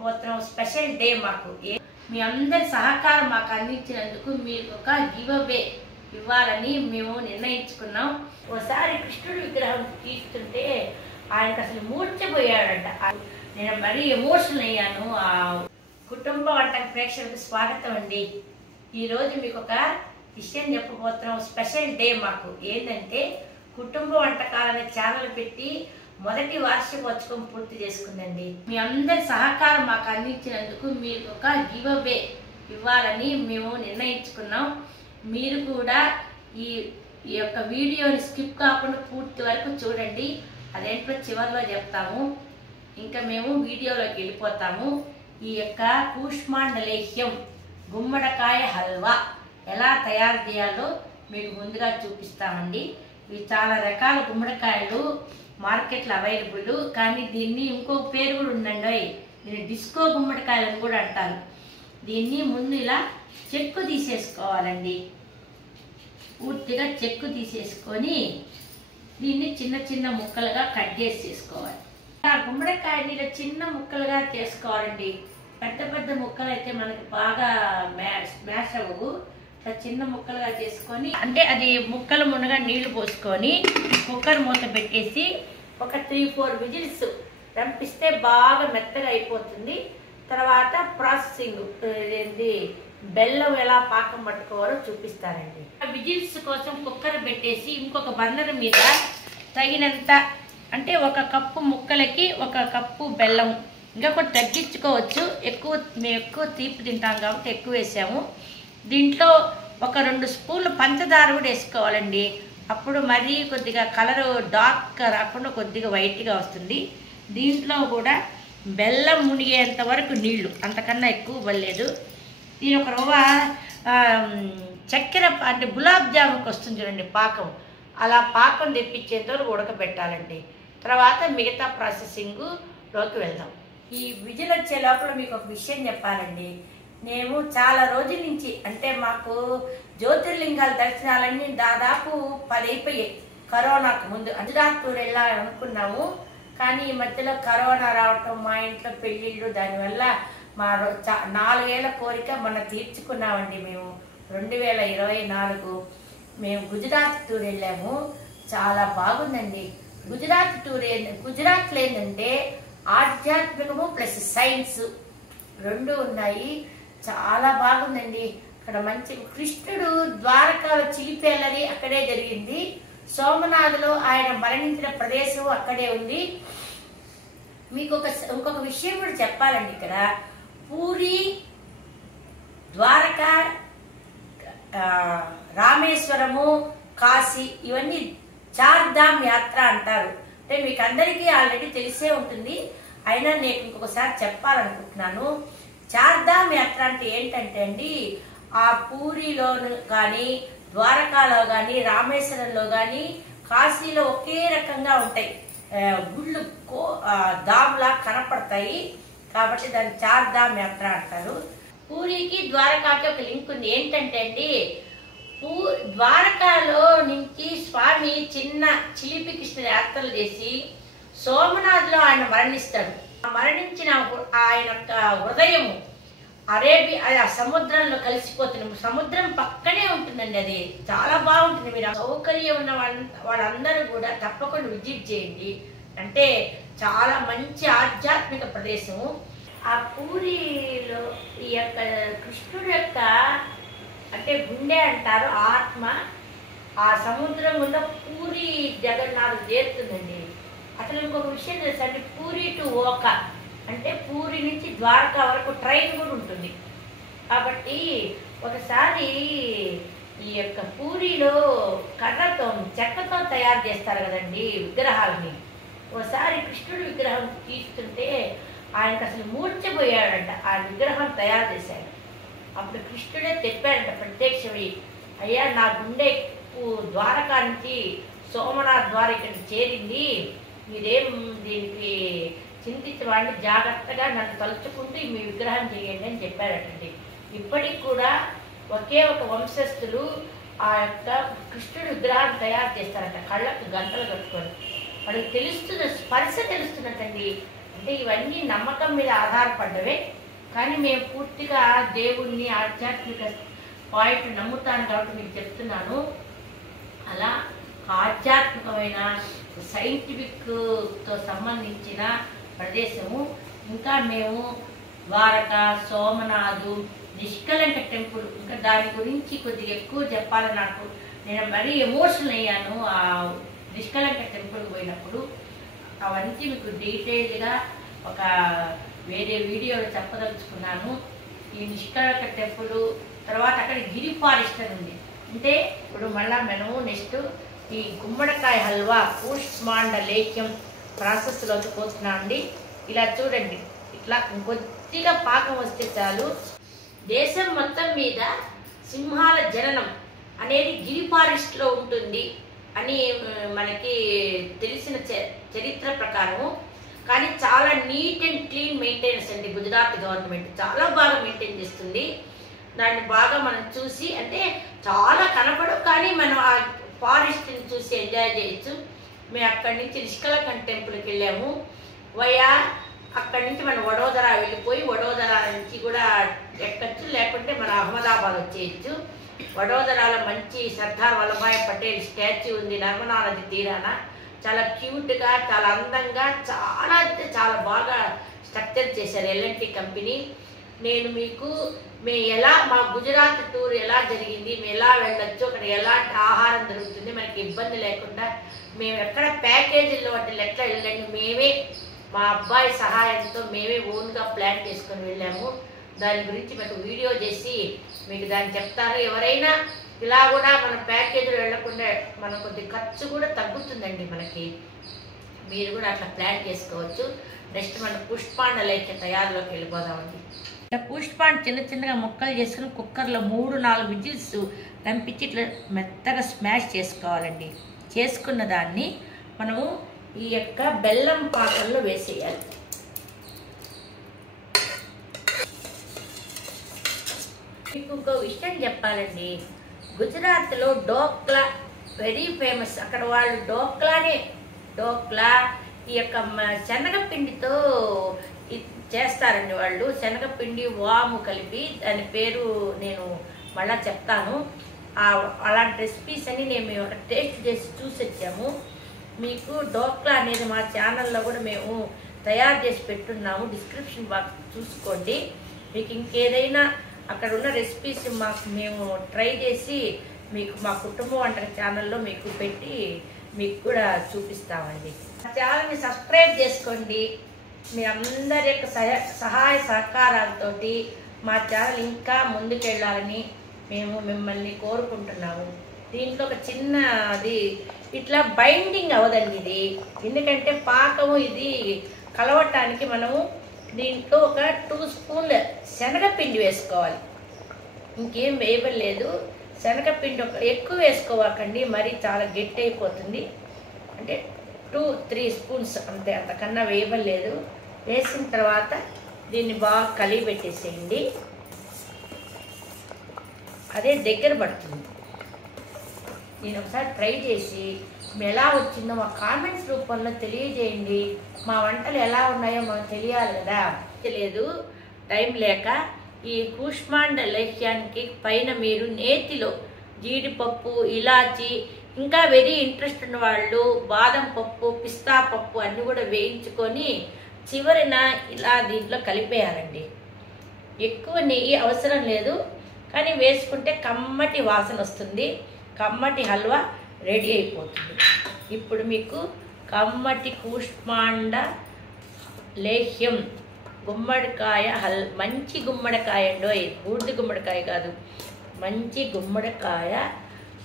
చెప్పబోతున్నాం special day మాకు మీ అందరి సహకారం మాకు అందించినందుకు మీకు ఒక గివ్ అవే ఇవ్వాలని మేము నిర్ణయించుకున్నాం. ఒకసారి కృష్ణుడి విగ్రహం తీస్తుంటే ఆయనకు అసలు మూర్ఛపోయాడంట. నేను మరీ ఎమోషనల్ అయ్యాను. ఆ కుటుంబ వంట ప్రేక్షకులకు స్వాగతం అండి. ఈరోజు మీకు ఒక విషయం చెప్పబోతున్నాం స్పెషల్ డే మాకు. ఏంటంటే కుటుంబ వంటకాలనే ఛానల్ పెట్టి మొదటి వార్షికోత్సవం పూర్తి చేసుకుందండి. మీ అందరి సహకారం మాకు అందించినందుకు మీకు ఒక గివ్ అవే ఇవ్వాలని మేము నిర్ణయించుకున్నాం. మీరు కూడా ఈ యొక్క వీడియోని స్కిప్ కాకుండా పూర్తి వరకు చూడండి. అదేంటో చివరిలో చెప్తాము. ఇంకా మేము వీడియోలోకి వెళ్ళిపోతాము. ఈ యొక్క కూష్మాండ లేహ్యం గుమ్మడికాయ హల్వా ఎలా తయారు చేయాలో మీకు ముందుగా చూపిస్తామండి. ఇవి చాలా రకాల గుమ్మడికాయలు మార్కెట్లో అవైలబుల్, కానీ దీన్ని ఇంకొక పేరు కూడా ఉందండి. దీన్ని డిస్కో గుమ్మడికాయలను కూడా అంటారు. దీన్ని ముందు ఇలా చెక్కు తీసేసుకోవాలండి. పూర్తిగా చెక్కు తీసేసుకొని దీన్ని చిన్న చిన్న ముక్కలుగా కట్ చేసేసుకోవాలి. ఆ గుమ్మడికాయని ఇలా చిన్న ముక్కలుగా చేసుకోవాలండి. పెద్ద పెద్ద ముక్కలు అయితే మనకి బాగా మ్యాష్ అవ్వవు. చిన్న ముక్కలుగా చేసుకొని అంటే అది ముక్కలు మునగా నీళ్లు పోసుకొని కుక్కర్ మూత పెట్టేసి ఒక 3-4 విజిల్స్ రంపిస్తే బాగా మెత్తగా అయిపోతుంది. తర్వాత ప్రాసెసింగ్ ఏంటి బెల్లం ఎలా పాకం పట్టుకోవాలో చూపిస్తారండి. విజిల్స్ కోసం కుక్కర్ పెట్టేసి ఇంకొక బర్నర్ మీద తగినంత అంటే 1 కప్పు ముక్కలకి 1 కప్పు బెల్లం, ఇంకా కూడా తగ్గించుకోవచ్చు. మేము ఎక్కువ తీపి తింటాం కాబట్టి ఎక్కువ వేసాము. దీంట్లో ఒక 2 స్పూన్లు పంచదార కూడా వేసుకోవాలండి. అప్పుడు మరీ కొద్దిగా కలరు డార్క్ రాకుండా కొద్దిగా వైట్గా వస్తుంది. దీంట్లో కూడా బెల్లం మునిగేంత వరకు నీళ్లు, అంతకన్నా ఎక్కువ పడలేదు. దీని ఒక రవ్వ చక్కెర అంటే గులాబ్ జాముకి వస్తుంది చూడండి పాకం, అలా పాకం తెప్పించేంత వరకు ఉడకబెట్టాలండి. తర్వాత మిగతా ప్రాసెసింగ్లోకి వెళ్దాం. ఈ విజిల్ వచ్చే లోపల మీకు ఒక విషయం చెప్పాలండి. మేము చాలా రోజుల నుంచి అంటే మాకు జ్యోతిర్లింగాల దర్శనాలన్నీ దాదాపు 10 అయిపోయాయి. కరోనాకు ముందు గుజరాత్ టూర్ వెళ్ళాలనుకున్నాము, కానీ ఈ మధ్యలో కరోనా రావటం, మా ఇంట్లో పెళ్ళిళ్ళు, దానివల్ల మా 4 ఏళ్ల కోరిక మొన్న తీర్చుకున్నామండి. మేము 2024 మేము గుజరాత్ టూర్ వెళ్ళాము. చాలా బాగుందండి. గుజరాత్లో ఏంటంటే ఆధ్యాత్మికము ప్లస్ సైన్స్ 2 ఉన్నాయి. చాలా బాగుందండి. అక్కడ మంచి కృష్ణుడు ద్వారకాలో చిలిపేళ్ళది అక్కడే జరిగింది. సోమనాథ్లో ఆయన మరణించిన ప్రదేశం అక్కడే ఉంది. మీకు ఇంకొక విషయం కూడా చెప్పాలండి. ఇక్కడ పూరి, ద్వారకా, రామేశ్వరము, కాశీ ఇవన్నీ చార్ధామ్ యాత్ర అంటారు. అంటే మీకు అందరికీ ఆల్రెడీ తెలిసే ఉంటుంది, అయినా నేను ఇంకొకసారి చెప్పాలనుకుంటున్నాను. చార్ధామ్ యాత్ర అంటే ఏంటంటే అండి, ఆ పూరిలో కానీ, ద్వారకాలో కానీ, రామేశ్వరంలో కానీ, కాశీలో ఒకే రకంగా ఉంటాయి గుళ్ళు, దాములా కనపడతాయి. కాబట్టి దాన్ని చార్ధామ్ యాత్ర అంటారు. పూరికి ద్వారకాకి ఒక లింక్ ఉంది. ఏంటంటే అండి, ద్వారకాలో నుంచి స్వామి చిన్న చిలిపి కృష్ణ యాత్రలు చేసి సోమనాథ్లో ఆయన మరణిస్తాడు. మరణించిన ఆయన యొక్క హృదయము అరేబియా సముద్రంలో కలిసిపోతుంది. సముద్రం పక్కనే ఉంటుందండి. అది చాలా బాగుంటుంది. మీరు సౌకర్యం ఉన్న వాళ్ళందరూ కూడా తప్పకుండా విజిట్ చేయండి. అంటే చాలా మంచి ఆధ్యాత్మిక ప్రదేశము. ఆ పూరిలో ఈ యొక్క కృష్ణుడు యొక్క అంటే గుండె అంటారు, ఆత్మ ఆ సముద్రం గుండా పూరి జగన్నాథ్ చేరుతుందండి. అసలు ఇంకొక విషయం తెలుసండి, పూరి టు ఓకా అంటే పూరి నుంచి ద్వారకా వరకు ట్రైన్ కూడా ఉంటుంది. కాబట్టి ఒకసారి ఈ యొక్క పూరిలో కర్రతో చెక్కతో తయారు చేస్తారు కదండి విగ్రహాలని. ఒకసారి కృష్ణుడి విగ్రహం తీస్తుంటే ఆయనకు అసలు మూర్ఛపోయాడంట. ఆ విగ్రహం తయారు చేశాడు. అప్పుడు కృష్ణుడే చెప్పాడంట ప్రత్యక్షమై, అయ్యా నా గుండె ద్వారకా నుంచి సోమనాథ్ ద్వారా ఇక్కడికి చేరింది, మీరేం దీనికి చింతించవాడిని, జాగ్రత్తగా నన్ను తలుచుకుంటూ మీ విగ్రహం చేయండి అని చెప్పారటండి. ఇప్పటికి కూడా ఒకే ఒక వంశస్థులు ఆ యొక్క కృష్ణుడి విగ్రహాన్ని తయారు చేస్తారట, కళ్ళకు గంటలు కట్టుకొని. వాడికి తెలుస్తున్న స్పర్శ తెలుస్తున్నట్టండి, అంటే ఇవన్నీ నమ్మకం మీద ఆధారపడ్డవే. కానీ మేము పూర్తిగా దేవుణ్ణి ఆధ్యాత్మిక పాయింట్ నమ్ముతాను కాబట్టి మీకు చెప్తున్నాను. అలా ఆధ్యాత్మికమైన సైంటిఫిక్తో సంబంధించిన ప్రదేశము. ఇంకా మేము ద్వారక, సోమనాథు, నిష్కలంక టెంపుల్, ఇంకా దాని గురించి కొద్దిగా ఎక్కువ చెప్పాలి. నేను మరీ ఎమోషనల్ అయ్యాను ఆ నిష్కలంక టెంపుల్కి పోయినప్పుడు. అవన్నీ మీకు డీటెయిల్గా ఒక వేరే వీడియోలో చెప్పదలుచుకున్నాను. ఈ నిష్కలంక టెంపుల్ తర్వాత అక్కడ గిరి ఫారెస్ట్ అని ఉంది. అంటే ఇప్పుడు మళ్ళీ మనము నెక్స్ట్ ఈ గుమ్మడికాయ హల్వా కూష్మాండ లేఖ్యం ప్రాసెస్లోకి పోతున్నాం అండి. ఇలా చూడండి, ఇట్లా కొద్దిగా పాకం వస్తే చాలు. దేశం మొత్తం మీద సింహాల జననం అనేది గిరి ఫారెస్ట్లో ఉంటుంది అని మనకి తెలిసిన చరిత్ర ప్రకారము. కానీ చాలా నీట్ అండ్ క్లీన్ మెయింటెనెన్స్ అండి. గుజరాత్ గవర్నమెంట్ చాలా బాగా మెయింటైన్ చేస్తుంది. దాన్ని బాగా మనం చూసి, అంటే చాలా కనపడవు కానీ మనం ఆ ఫారెస్ట్ని చూసి ఎంజాయ్ చేయొచ్చు. మేము అక్కడి నుంచి నిష్కలంక టెంపుల్కి వెళ్ళాము. అక్కడి నుంచి మనం వడోదరా వెళ్ళిపోయి వడోదరా నుంచి కూడా ఎక్కచ్చు, లేకుంటే మన అహ్మదాబాద్ వచ్చేయచ్చు. వడోదరాలో మంచి సర్దార్ వల్లభాయ్ పటేల్ స్టాచ్యూ ఉంది నర్మదా నది తీరాన. చాలా క్యూట్గా, చాలా అందంగా, చాలా అంటే చాలా బాగా స్ట్రక్చర్ చేశారు L&T కంపెనీ. నేను మీకు ఎలా మా గుజరాత్ టూర్ ఎలా జరిగింది, మేము ఎలా వెళ్ళొచ్చు, అక్కడ ఎలాంటి ఆహారం దొరుకుతుంది, మనకి ఇబ్బంది లేకుండా మేము ఎక్కడ ప్యాకేజీల్లో వాటిని ఎట్లా వెళ్ళండి, మేమే మా అబ్బాయి సహాయంతో మేమే ఓన్గా ప్లాన్ చేసుకొని వెళ్ళాము. దాని గురించి మీకు వీడియో చేసి మీకు దాన్ని చెప్తాను. ఎవరైనా ఇలా కూడా మన ప్యాకేజీలో వెళ్ళకుండా మన కొద్ది ఖర్చు కూడా తగ్గుతుందండి మనకి. మీరు కూడా అట్లా ప్లాన్ చేసుకోవచ్చు. నెక్స్ట్ మనం పుష్పాండ లేఖ్య తయారులోకి వెళ్ళిపోదామండి. ఇలా పుష్పాండ చిన్న చిన్నగా ముక్కలు చేసుకుని కుక్కర్లో 3-4 విజిల్స్ రంపించి ఇట్లా మెత్తగా స్మాష్ చేసుకోవాలండి. చేసుకున్న దాన్ని మనము ఈ యొక్క బెల్లం పాత్రలో వేసేయాలి. మీకు ఇంకో విషయం చెప్పాలండి. గుజరాత్లో డోక్లా వెరీ ఫేమస్. అక్కడ వాళ్ళు డోక్లా ఈ యొక్క శనగపిండితో చేస్తారండి. వాళ్ళు శనగపిండి వాము కలిపి, దాని పేరు నేను మళ్ళా చెప్తాను. అలాంటి రెసిపీస్ అని మేము టేస్ట్ చేసి చూసి వచ్చాము. మీకు డోక్లా అనేది మా ఛానల్లో కూడా మేము తయారు చేసి పెట్టున్నాము. డిస్క్రిప్షన్ బాక్స్ చూసుకోండి. మీకు ఇంకేదైనా అక్కడ ఉన్న రెసిపీస్ మేము ట్రై చేసి మీకు మా కుటుంబ వంటల ఛానల్లో మీకు పెట్టి మీకు కూడా చూపిస్తామండి. మా ఛానల్ని సబ్స్క్రైబ్ చేసుకోండి. మీ అందరి యొక్క సహాయ సహకారాలతోటి మా ఛానల్ ఇంకా ముందుకెళ్ళాలని మేము మిమ్మల్ని కోరుకుంటున్నాము. దీంట్లో ఒక చిన్నది ఇట్లా బైండింగ్ అవ్వదండి ఇది, ఎందుకంటే పాకము ఇది కలవటానికి మనము దీంట్లో ఒక 2 స్పూన్ల శనగపిండి వేసుకోవాలి. ఇంకేం వేయలేదు. శనగపిండి ఎక్కువ వేసుకోవాకండి, మరీ చాలా గట్టి అయిపోతుంది. అంటే 2-3 స్పూన్స్ అంతే, అంతకన్నా వేయలేదు. వేసిన తర్వాత దీన్ని బాగా కలిగి పెట్టేసేయండి. అదే దగ్గర పడుతుంది. నేను ఒకసారి ట్రై చేసి ఎలా వచ్చిందో మా కామెంట్స్ రూపంలో తెలియజేయండి. మా వంటలు ఎలా ఉన్నాయో మాకు తెలియాలి కదా. తెలియదు టైం లేక. ఈ కూష్మాండ లేఖ్యానికి పైన మీరు నేతిలో జీడిపప్పు, ఇలాచి, ఇంకా వెరీ ఇంట్రెస్ట్ ఉన్న వాళ్ళు బాదం పప్పు, పిస్తా పప్పు అన్నీ కూడా వేయించుకొని చివరిన ఇలా దీంట్లో కలిపేయాలండి. ఎక్కువ నెయ్యి అవసరం లేదు, కానీ వేసుకుంటే కమ్మటి వాసన వస్తుంది. కమ్మటి హల్వా రెడీ అయిపోతుంది. ఇప్పుడు మీకు కమ్మటి కూష్మాండ లేహ్యం గుమ్మడికాయ మంచి గుమ్మడికాయ అండి, బూడిద గుమ్మడికాయ కాదు, మంచి గుమ్మడికాయ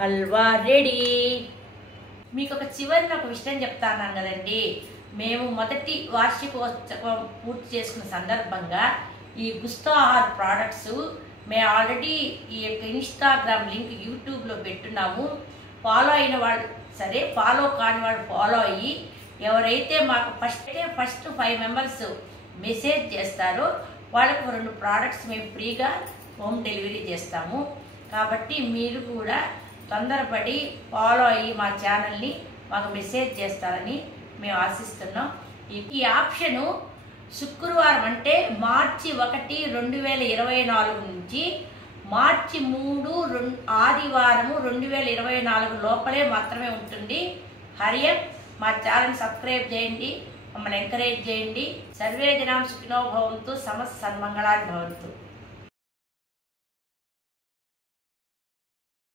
హల్వా రెడీ. మీకు ఒక చివరిన ఒక విషయం చెప్తాను కదండి. మేము మొదటి వార్షికోత్సవం పూర్తి చేసుకున్న సందర్భంగా ఈ గుస్తో ఆహార్ ప్రోడక్ట్స్ మేము ఆల్రెడీ ఈ యొక్క ఇన్స్టాగ్రామ్ లింక్ యూట్యూబ్లో పెట్టున్నాము. ఫాలో అయిన వాళ్ళు సరే, ఫాలో కాని వాళ్ళు ఫాలో అయ్యి, ఎవరైతే మాకు ఫస్ట్ 5 మెంబర్స్ మెసేజ్ చేస్తారో వాళ్ళకు 2 ప్రోడక్ట్స్ మేము ఫ్రీగా హోమ్ డెలివరీ చేస్తాము. కాబట్టి మీరు కూడా తొందరపడి ఫాలో అయ్యి మా ఛానల్ని మాకు మెసేజ్ చేస్తారని మేము ఆశిస్తున్నాం. ఈ ఆప్షను శుక్రవారం అంటే మార్చి 1, 2024 నుంచి మార్చి 3 ఆదివారము 2024 లోపలే మాత్రమే ఉంటుంది. హరియం. మా ఛానల్ సబ్స్క్రైబ్ చేయండి, మమ్మల్ని ఎంకరేజ్ చేయండి. సర్వే జనాం సుఖినో భవంతు, సమస్త సన్మంగళాన్ని భవంతు.